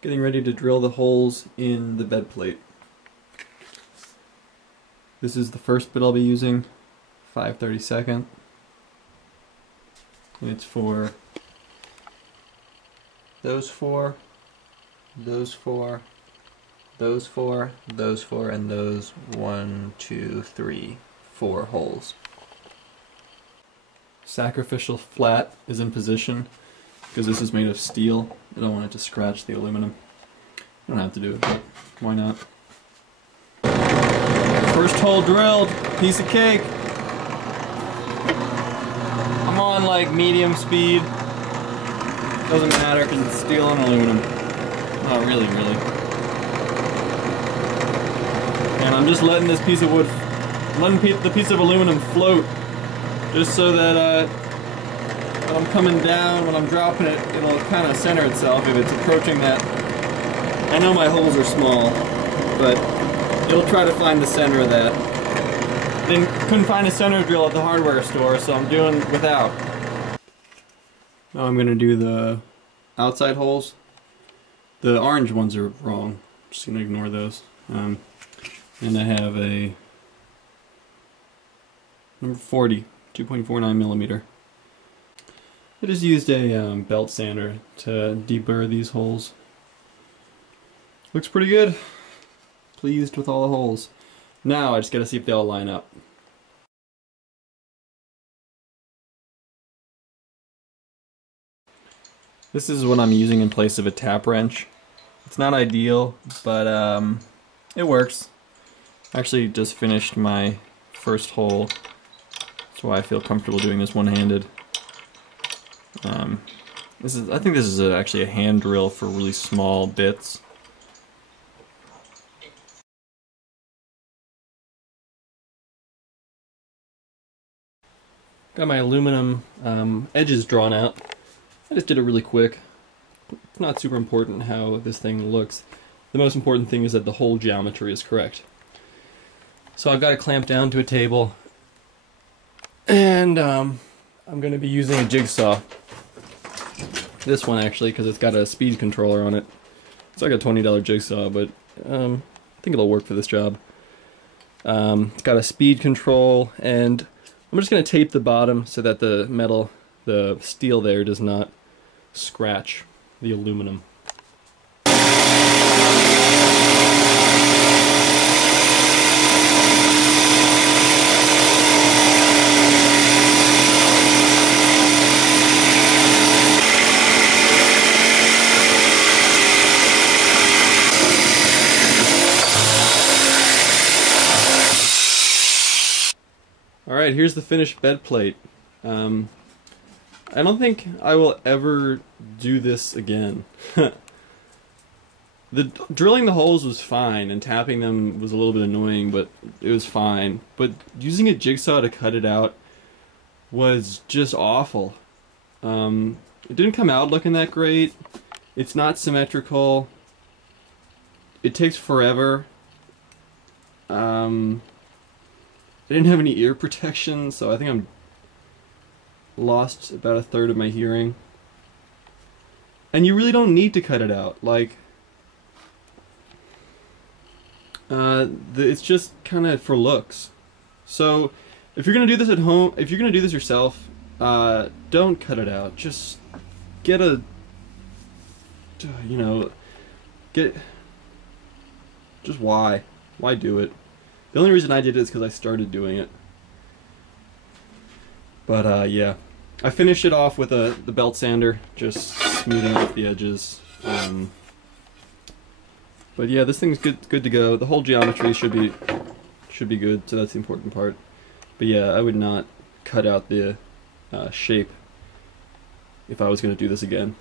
Getting ready to drill the holes in the bed plate. This is the first bit I'll be using, 5/32, and it's for those four, those four, those four, those four, and those 1, 2, 3, 4 holes. Sacrificial flat is in position because this is made of steel. I don't want it to scratch the aluminum. I don't have to do it, but why not? First hole drilled, piece of cake. I'm on like medium speed. Doesn't matter because it's steel and aluminum. Not really. And I'm just letting this piece of wood, the piece of aluminum float, just so that when I'm coming down, when I'm dropping it, it'll kind of center itself if it's approaching that. I know my holes are small, but it'll try to find the center of that. Couldn't find a center drill at the hardware store, so I'm doing without. Now I'm going to do the outside holes. The orange ones are wrong. I'm just going to ignore those. And I have a number 40, 2.49 millimeter. I just used a belt sander to deburr these holes. Looks pretty good. Pleased with all the holes. Now I just gotta see if they all line up. This is what I'm using in place of a tap wrench. It's not ideal, but it works. I actually just finished my first hole. That's why I feel comfortable doing this one-handed. I think this is actually a hand drill for really small bits. Got my aluminum edges drawn out. I just did it really quick. It's not super important how this thing looks. The most important thing is that the hole geometry is correct. So I've got it clamped down to a table, and I'm going to be using a jigsaw. This one actually, because it's got a speed controller on it. It's like a $20 jigsaw, but I think it'll work for this job. It's got a speed control, and I'm just going to tape the bottom so that the steel there does not scratch the aluminum. Alright, here's the finished bed plate. I don't think I will ever do this again. Drilling the holes was fine, and tapping them was a little bit annoying, but it was fine. But using a jigsaw to cut it out was just awful. It didn't come out looking that great. It's not symmetrical. It takes forever. I didn't have any ear protection, so I think I'm lost about 1/3 of my hearing. And you really don't need to cut it out. Like, it's just kind of for looks. So, if you're gonna do this at home, if you're gonna do this yourself, don't cut it out. Just get a, just why do it? The only reason I did it is because I started doing it. But yeah, I finished it off with the belt sander, just smoothing off the edges. But yeah, this thing's good to go. The whole geometry should be good, so that's the important part. But yeah, I would not cut out the shape if I was going to do this again.